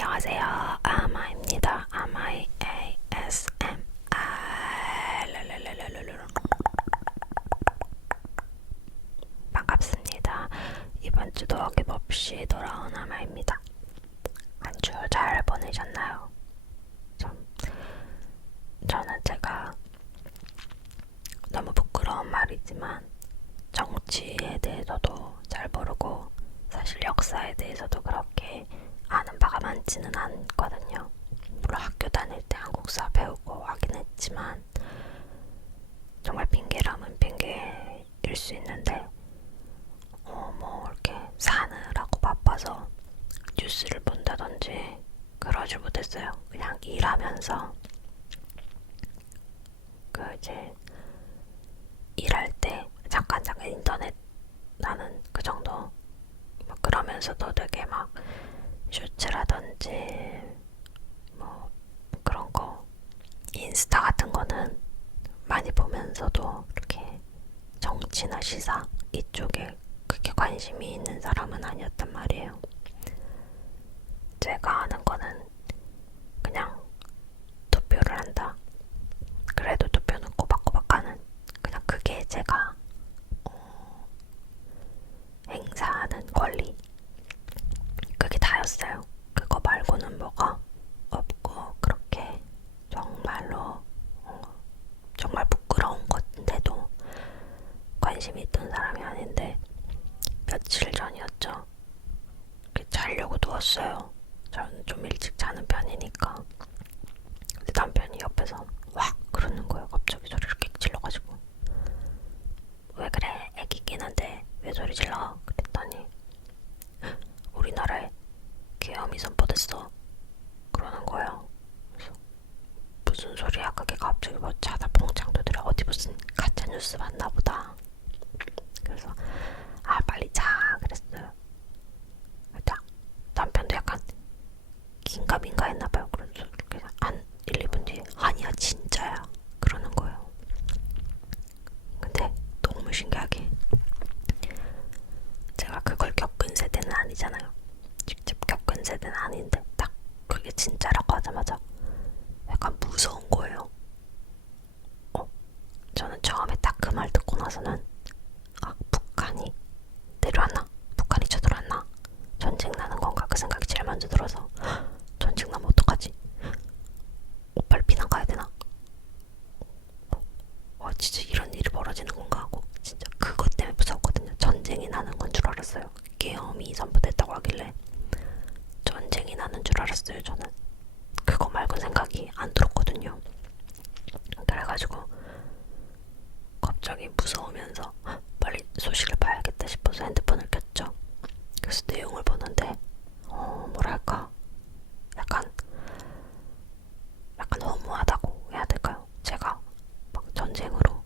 안녕하세요. 아마입니다. 아마이 ASMR. 반갑습니다. 이번 주도 어김없이 돌아온 아마입니다. 한 주 잘 보내셨나요? 좀 저는 제가 너무 부끄러운 말이지만 정치에 대해서도 잘 모르고 사실 역사에 대해서도 그렇 많지는 않거든요. 물론 학교 다닐 때 한국사 배우고 하긴 했지만 정말 핑계라면 핑계일 수 있는데 어, 뭐 이렇게 사느라고 바빠서 뉴스를 본다든지 그러지 못했어요. 그냥 일하면서 그 이제 일할 때 잠깐 잠깐 인터넷 나는 그 정도 뭐 그러면서도 되게 막 쇼츠라든지 뭐 그런 거 인스타 같은 거는 많이 보면서도 이렇게 정치나 시사 이쪽에 그렇게 관심이 있는 사람은 아니었단 말이에요. 제가 아는 거는 그냥 투표를 한다. 그래도 투표는 꼬박꼬박 하는 그냥 그게 제가 어, 행사하는 권리 그게 다였어요. 그 거 말고는 뭐가 없고 그렇게 정말로 어, 정말 부끄러운 건데도 관심이 있던 사람이 아닌데 며칠 전이었죠. 자려고 누웠어요. 저는 좀 일찍 자는 편이니까. 근데 남편이 옆에서 와 그러는 거예요. 갑자기 소리를 객 질러가지고 왜 그래? 애기긴 한데 왜 소리 질러? 그랬더니 우리나라에 계엄이 선포됐어. 그러는 거예요. 그래서 무슨 소리야? 그게 갑자기 뭐 자다 뽕창 두드려 어디 무슨 가짜 뉴스 봤나 보다. 그래서 아 빨리 자 그랬어요. 딱 남편도 약간 긴가민가 했나봐요. 그래서 그냥 한 1, 2분 뒤에 아니야 진짜야 그러는 거예요. 근데 너무 신기하게 제가 그걸 겪은 세대는 아니잖아요. 직접 겪은 세대는 아닌데 딱 그게 진짜라고 하자마자 약간 무서운 거예요. 어? 저는 처음에 딱 그 말 듣고 나서는 아 북한이 내려왔나? 북한이 쳐들어왔나? 전쟁 나는 건가? 그 생각이 제일 먼저 들어서 전쟁 나면 어떡하지? 오빠를 비난 가야 되나? 어, 진짜 이런 일이 벌어지는 건가 하고 진짜 그것 때문에 무서웠거든요. 전쟁이 나는 건 줄 알았어요. 계엄이 선포됐다고 하길래 전쟁이 나는 줄 알았어요. 저는 그거 말고 생각이 안 들었거든요. 그래가지고 갑자기 무서우면서 헉, 빨리 소식을 봐야겠다 싶어서 핸드폰을 켰죠. 그래서 내용을 보는데 어 뭐랄까 약간 약간 허무하다고 해야 될까요? 제가 막 전쟁으로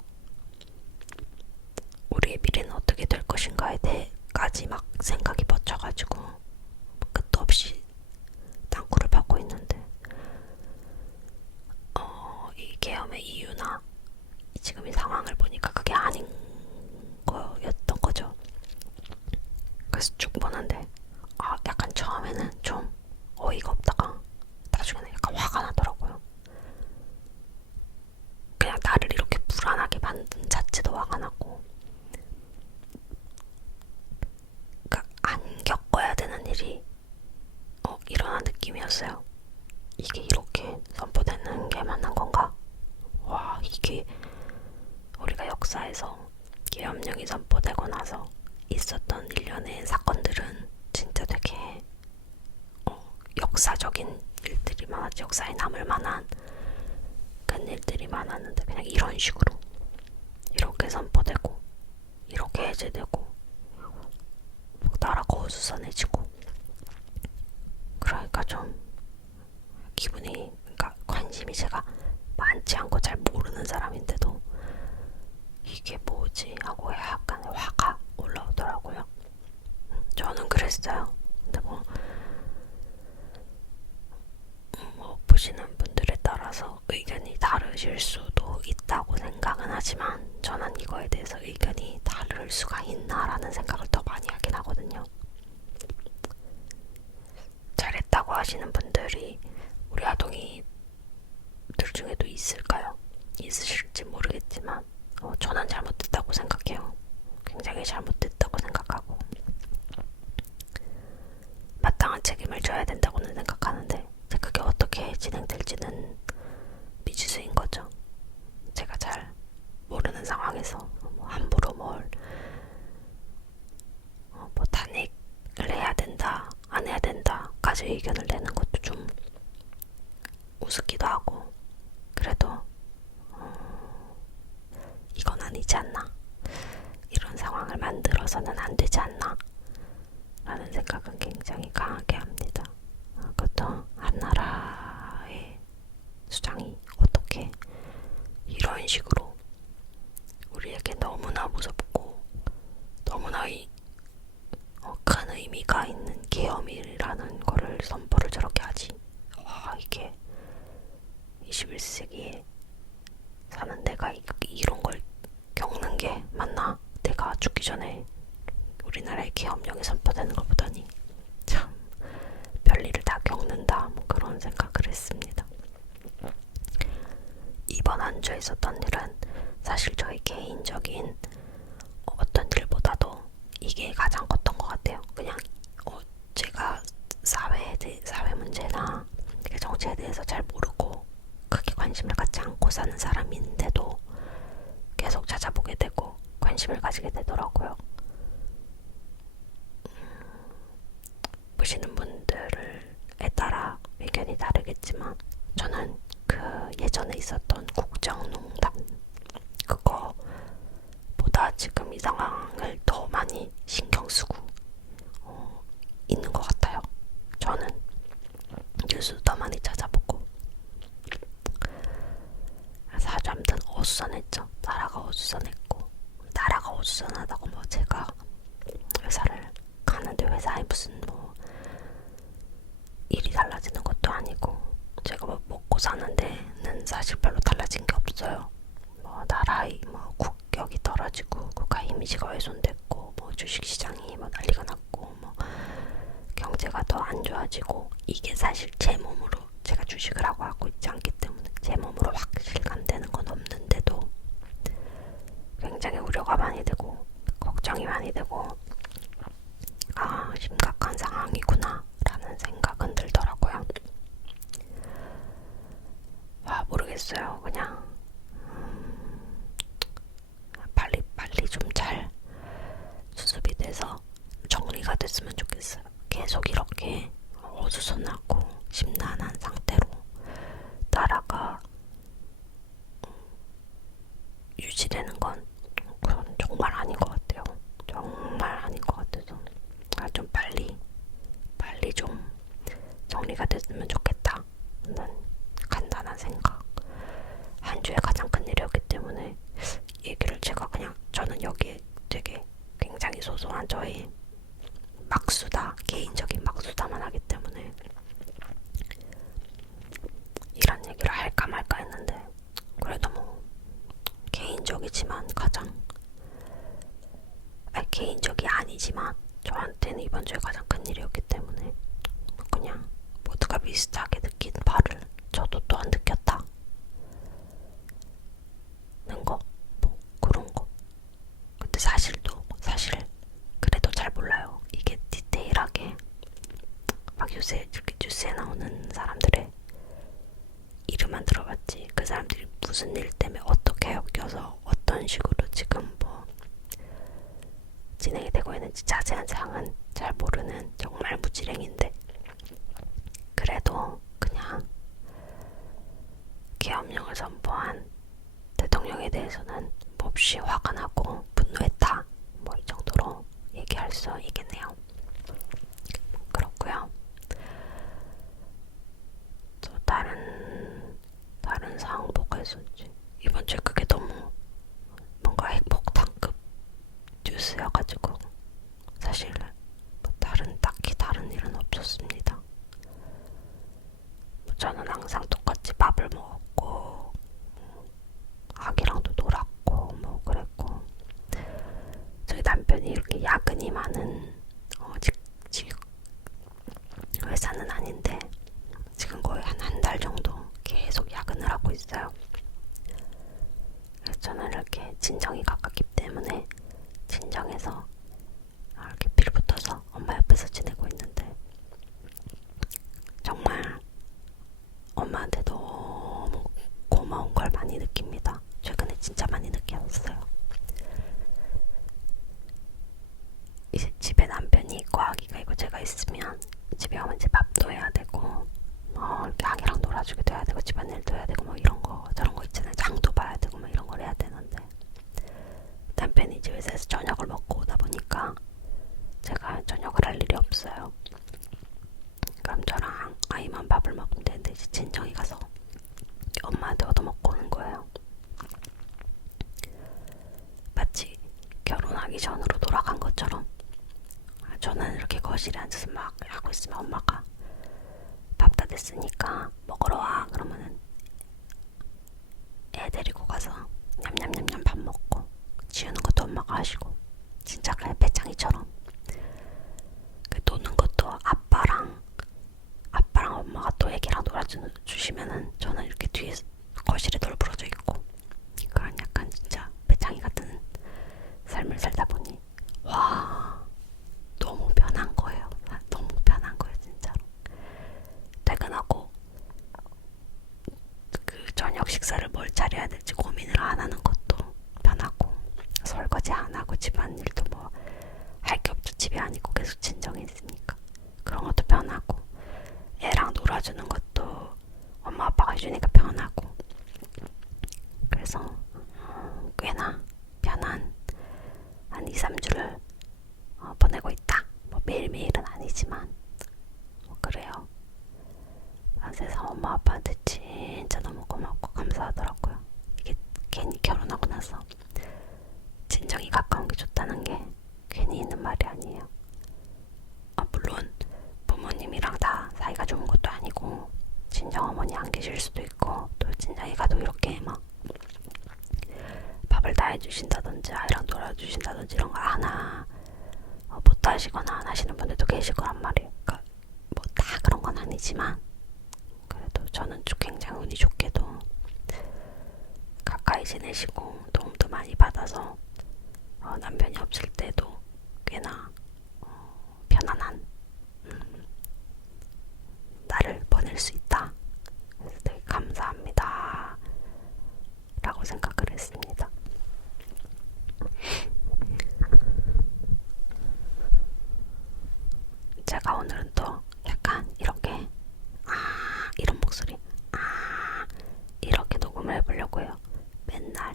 우리의 미래는 어떻게 될 것인가에 대해까지 막 생각이 뻗쳐가지고 끝도 없이 당구를 받고 있는데 어, 이 계엄의 이유나 지금 이 상황을 보니까 그게 아닌 거였던 거죠. 그래서 쭉 보는데 아 약간 처음에는 좀 어이가 없다가 나중에는 약간 화가 나더라고요. 그냥 나를 이렇게 불안하게 만든 자체도 화가 나고 그러니까 안 겪어야 되는 일이 어, 일어난 느낌이었어요. 이게 이렇게 선포되는 게 맞는 건가? 와 이게 우리가 역사에서 계엄령이 선포되고 나서 있었던 일련의 사건들은 진짜 되게 어, 역사적인 일들이 많았지 역사에 남을 만한 큰 일들이 많았는데 그냥 이런 식으로 이렇게 선포되고 이렇게 해제되고 나라가 어수선해지고 그러니까 좀 기분이 그러니까 관심이 제가 많지 않고 잘 모르는 사람인데도 이게 뭐지 하고 약간 화가 올라오더라고요. 저는 그랬어요. 근데 뭐, 뭐 보시는 분들에 따라서 의견이 다르실 수도 있다고 생각은 하지만 저는 이거에 대해서 의견이 다를 수가 있나라는 생각을 더 많이 하긴 하거든요. 아시는 분들이 우리 아동이들 중에도 있을까요? 있으실지 모르겠지만 어, 저는 잘못됐다고 생각해요. 굉장히 잘못됐다고 생각하고 마땅한 책임을 져야 된다고는 생각하는데 그게 어떻게 진행될지는 된다까지 의견을 내는 것도 좀 우습기도 하고 그래도 어, 이건 아니지 않나 이런 상황을 만들어서는 안 되지 않나 라는 생각은 굉장히 강하게 합니다. 어, 그것도 한 나라의 수장이 어떻게 이런 식으로 우리에게 너무나 무섭고 너무나 이, 어, 큰 의미가 있는 거를 선포를 저렇게 하지. 와 이게 21세기에 사는 내가 이, 이런 걸 겪는 게 맞나? 내가 죽기 전에 우리나라의 계엄령이 선포되는 것보다니 참 별일을 다 겪는다 뭐 그런 생각을 했습니다. 이번 한 주에 있었던 일은 사실 저희 개인적인 어떤 일보다도 이게 가장 컸던 것 같아요. 그냥 어, 제가 사회에 대해 사회 문제나 정치에 대해서 잘 모르고 크게 관심을 갖지 않고 사는 사람인데도 계속 찾아보게 되고 관심을 가지게 되더라고요. 보시는 분들에 따라 의견이 다르겠지만 저는 그 예전에 있었던 국정농단 그거보다 지금 이 상황을 더 많이 신경 쓰고 어, 있는 것 같아요. 저는 뉴스 더 많이 찾아보고 그래서 아주 아무튼 어수선했죠. 나라가 어수선했고 나라가 어수선하다고 뭐 제가 회사를 가는데 회사에 무슨 뭐 일이 달라지는 것도 아니고 제가 뭐 먹고 사는 데는 사실 별로 달라진 게 없어요. 뭐 나라의 뭐 국격이 떨어지고 국가 이미지가 훼손됐고 뭐 주식시장이 뭐 난리가 났고 뭐 경 제가 더 안 좋아지고 이게 사실 제 몸으로 제가 주식을 하고 하고 있지 않기 때문에 제 몸으로 확 실감되는 건 없는데도 굉장히 우려가 많이 되고 걱정이 많이 되고 아 심각한 상황이구나 라는 생각은 들더라고요. 아 모르겠어요. 그냥 음, 빨리 빨리 좀잘 수습이 돼서 정리가 됐으면 좋겠어요. 계속 이렇게 어수선하고 심란한 상태로 나라가 유지되는 건 그건 정말 아닌 것 같아요. 정말 아닌 것 같아서 아, 좀 빨리 빨리 좀 정리가 됐으면 좋겠다. 는 간단한 생각. 한 주에 가장 큰 일이었기 때문에 얘기를 제가 그냥 저는 여기에 되게 굉장히 소소한 저의 막수다 개인적인 막수다만 하기 때문에 이런 얘기를 할까 말까 했는데 그래도 뭐 개인적이지만 가장 아니, 개인적이 아니지만 저한테는 이번 주에 가장 큰 일이었기 때문에 그냥 모두가 비슷하게 느낀 바를 저도 또한 느꼈다. 는 거, 뭐 그런 거. 근데 사실도 사실 그래도 잘 몰라요. 이게 디테일하게 막 요새 이렇게 뉴스에 나오는 사람들의 이름만 들어봤지 그 사람들이 무슨 일 때문에 어떻게 엮여서 어떤 식으로 지금 뭐 진행이 되고 있는지 자세한 사항은 잘 모르는 정말 무지랭인데 그래도 그냥 계엄령을 선포한 대통령에 대해서는 몹시 화가 나고 분노했다. 뭐 이 정도로 얘기할 수 있겠네요. 또 다른 다른 사항 뭐가 있었지? 이번 주에 그게 너무 뭔가 핵폭탄급 뉴스여가지고 사실 뭐 다른 딱히 다른 일은 없었습니다. 뭐 저는 항상 똑같이 밥을 먹었고 아기랑도 놀았고 뭐 그랬고 저희 남편이 이렇게 야근이 많은 어, 직, 직 회사는 아닌데 지금 거의 한 한 달 정도 계속 야근을 하고 있어요. 저는 이렇게 친정이 가깝기 때문에 친정에서 이렇게 빌붙어서 엄마 옆에서 지내고 있는데 정말 엄마한테 너무 고마운 걸 많이 느낍니다. 최근에 진짜 많이 느꼈어요. 이제 집에 남편이 있고 제가 있으면 집에 오면 이제 밥도 해야 되고 뭐 이렇게 아기랑 놀아주기도 해야 되고 집안일도 해야 되고 뭐 이런 거 저런 거 있잖아요. 장도 봐야 되고 뭐 이런 걸 해야 되는데 남편이 이제 회사에서 저녁을 먹고 오다 보니까 제가 저녁을 할 일이 없어요. 그럼 저랑 아이만 밥을 먹으면 되는데 이제 친정에 가서 엄마한테 얻어먹고 오는 거예요. 마치 결혼하기 전으로 돌아간 것처럼 저는 거실에 앉아서 막 하고 있으면 엄마가 밥 다 됐으니까 먹으러 와. 그러면은 애 데리고 가서 냠냠냠냠 밥 먹고 지우는 것도 엄마가 하시고 진짜 그냥 배짱이처럼 그 노는 것도 아빠랑 아빠랑 엄마가 또 애기랑 놀아주시면은 저는 이렇게 뒤에 거실에 널브러져 있고 그런 약간 진짜 배짱이 같은 삶을 살다 보니 와 너무 편한 거예요. 너무 편한 거예요, 진짜로. 퇴근하고 그 저녁 식사를 뭘 차려야 될지 고민을 안 하는 것도 편하고 설거지 안 하고 집안일도 뭐 할 게 없죠. 집이 아니고 계속 친정에 있으니까 그런 것도 편하고 애랑 놀아주는 것도 엄마 아빠가 해주니까 편하고 그래서 어, 꽤나 편한 한 2, 3주를 어, 보내고 있다. 뭐 매일매일은 아니지만 뭐 그래요. 아, 세상 엄마 아빠한테 진짜 너무 고맙고 감사하더라고요. 이게 괜히 결혼하고 나서 친정이 가까운 게 좋다는 게 괜히 있는 말이 아니에요. 아, 물론 부모님이랑 다 사이가 좋은 것도 아니고 친정 어머니 안 계실 수도 있고 또 친정에 가도 이렇게 막 밥을 다 해주신다든지 아이랑 놀아주신다든지 이런 거 하나 어, 못 하시거나 안 하시는 분들도 계실 거란 말이에요. 그러니까 뭐 다 그런 건 아니지만 그래도 저는 좀 굉장히 운이 좋게도 가까이 지내시고 도움도 많이 받아서 어, 남편이 없을 때도 꽤나 어, 편안한 음, 날을 보낼 수 있다. 그래서 되게 감사합니다. 라고 생각을 했습니다. 제가 오늘은 또 약간 이렇게 아 이런 목소리 아 이렇게 녹음을 해보려고 해요. 맨날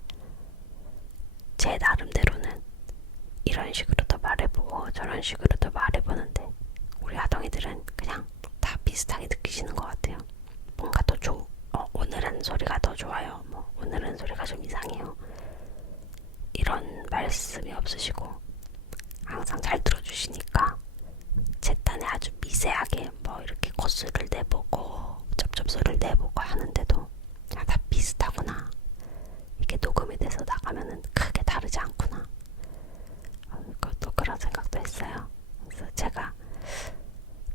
제 나름대로는 이런 식으로도 말해보고 저런 식으로도 말해보는데 우리 아동이들은 그냥 다 비슷하게 느끼시는 것 같아요. 뭔가 더 좋, 어, 오늘은 소리가 더 좋아요. 뭐 오늘은 소리가 좀 이상해요. 이런 말씀이 없으시고 항상 잘 들어주시니까 제 딴에 아주 미세하게 뭐 콧소리를 내보고 쩝쩝소리를 내보고 하는데도 아, 다 비슷하구나. 이게 녹음이 돼서 나가면은 크게 다르지 않구나. 어, 그것도 그런 생각도 했어요. 그래서 제가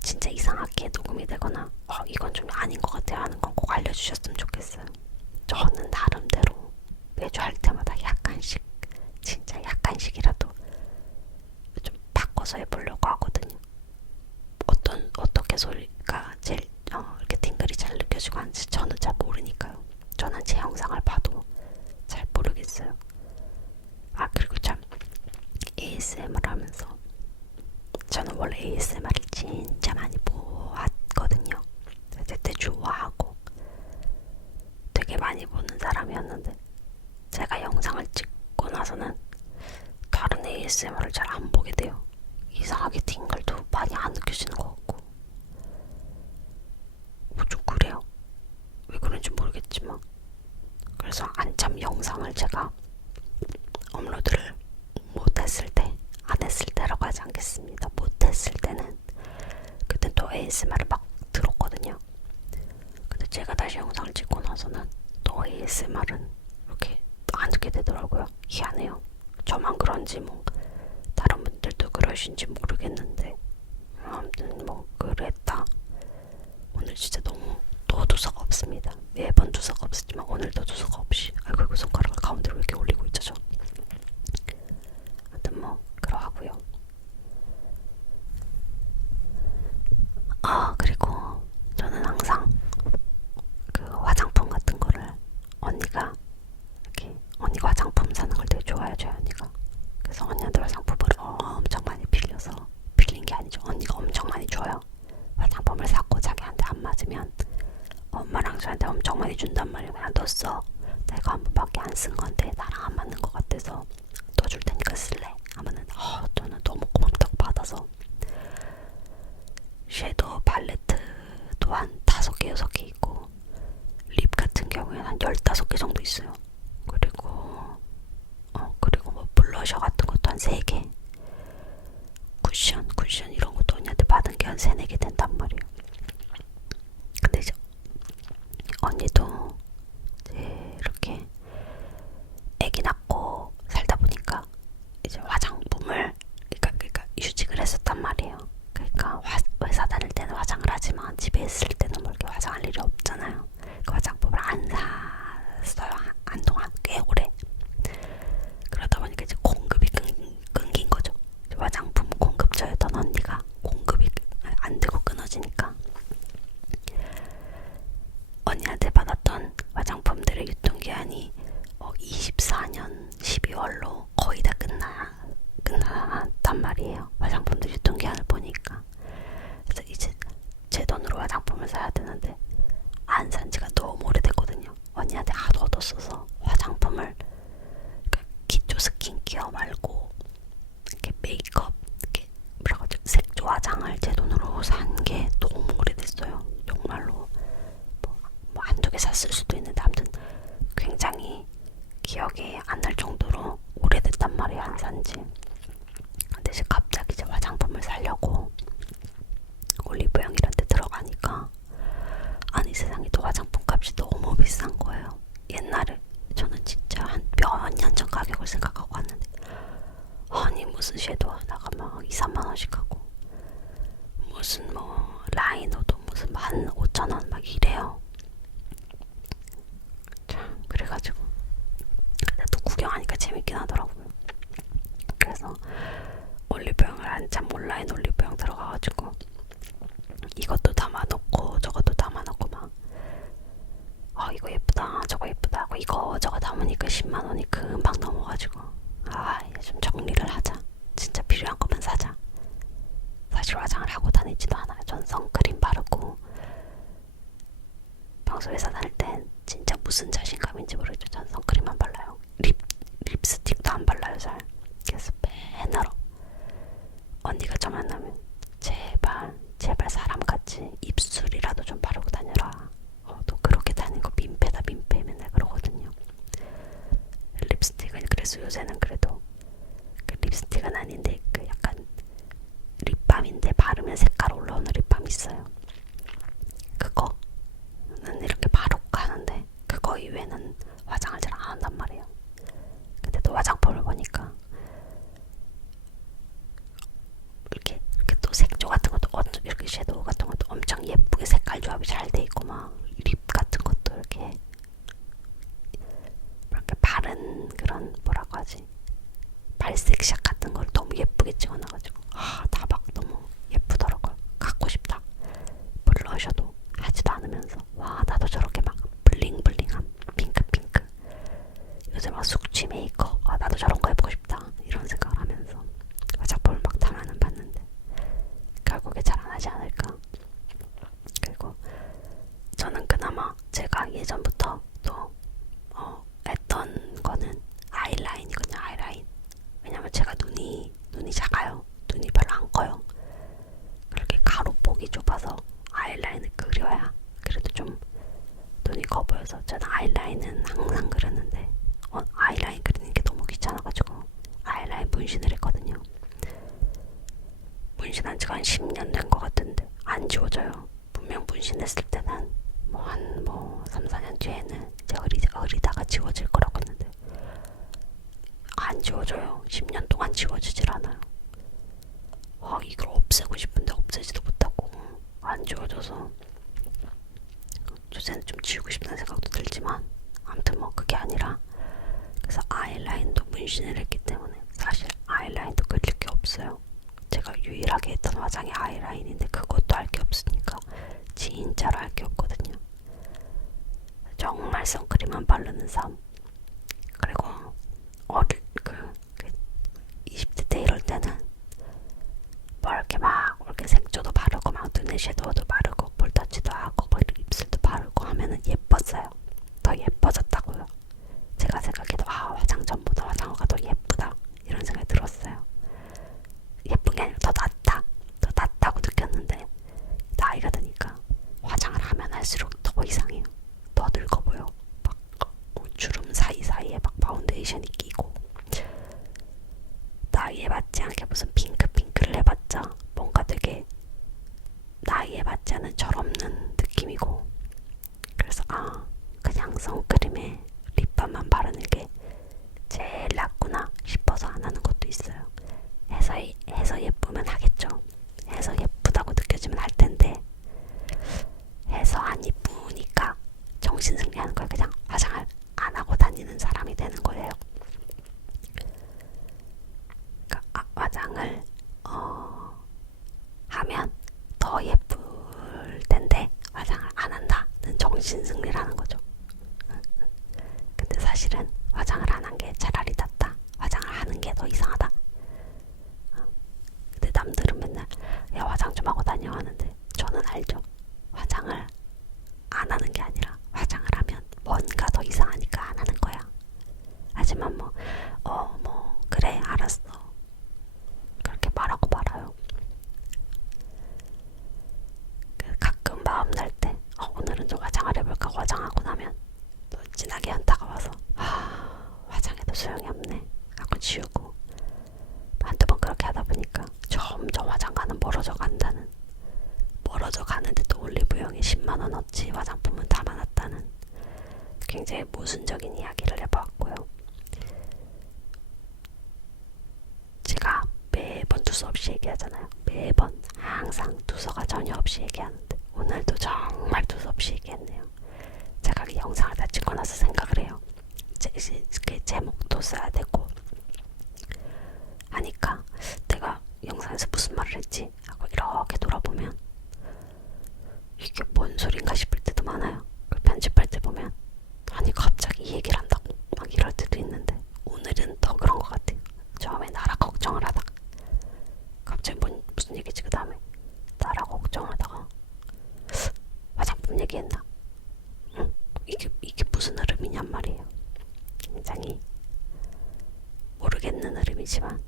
진짜 이상하게 녹음이 되거나 어, 이건 좀 아닌 것 같아요 하는 건 꼭 알려주셨으면 좋겠어요. 저는 나름대로 매주 할 때마다 약간씩 진짜 약간씩이라도 좀 바꿔서 해보려고 하거든요. 어떤 어떻게 소리가 제일 어, 이렇게 팅글이 잘 느껴지고 하는지 저는 잘 모르니까요. 저는 제 영상을 봐도 잘 모르겠어요. 아 그리고 참 ASMR 하면서 저는 원래 ASMR을 진짜 많이 보았거든요. 그때 좋아하고 되게 많이 보는 사람이었는데 제가 영상을 찍고 나서는 다른 ASMR을 잘 안 보게 돼요. 이상하게 팅글도 많이 안 느껴지는 것 같고 뭐 좀 그래요. 왜 그런지 모르겠지만 그래서 한참 영상을 제가 사실 화장을 하고 다니지도 않아요. 전 선크림 바르고 방송에서 다닐 땐 진짜 무슨 자신감인지 모르죠. 전 선크림만 발라요. 립, 립스틱도 안 발라요 잘. 그래서 맨날 언니가 저 만나면 제발 제발 사람같이 입술이라도 좀 바르고 다녀라. 어, 또 그렇게 다니는 거 민폐다 민폐 맨날 그러거든요. 립스틱은 그래서 요새는 그래도 그 립스틱은 아닌데 하얀 색깔 올라오는 립밤 있어요. 그거는 이렇게 바로 가는데 그거 이외에는 화장을 잘 안 한단 말이에요. 근데 또 화장품을 보니까 이렇게, 이렇게 또 색조 같은 것도 이렇게 섀도우가 제가 유일하게 했던 화장이 아이라인인데 그것도 할게 없으니까 진짜로 할게 없거든요. 정말 선크림만 바르는 삶. 그리고 어릴 그, 그 20대 때 이럴 때는 뭐 이렇게 막 이렇게 생초도 바르고 막 눈에 섀도우도 바르고 볼터치도 하고 뭐 입술도 바르고 하면은 예뻐. 맨날 야 화장 좀 하고 다녀 하는데 저는 알죠. 화장을 안 하는 게 아니라 화장을 하면 뭔가 더 이상하니까 안 하는 거야. 하지만 뭐 없이 얘기하잖아요. 매번 항상 두서가 전혀 없이 얘기하는데 오늘도 정말 두서 없이 얘기했네요. 제가 그 영상을 다 찍고 나서 생각을 해요. 제, 그 제목도 써야 되고 하니까 내가 영상에서 무슨 말을 했지 하고 이렇게 돌아보면 이게 뭔 소린가 싶을 때도 많아요. 편집할 때 보면 아니 갑자기 이 얘기를 한다고 막 이럴 때도 있는데 오늘은 더 그런 것 같아요. 처음에 나라 걱정을 하다가 무슨 얘기지 그 다음에 나라 걱정하다가 화장품 얘기했나? 응, 이게 이게 무슨 흐름이냔 말이에요. 굉장히 모르겠는 흐름이지만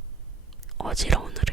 어지러운 흐름.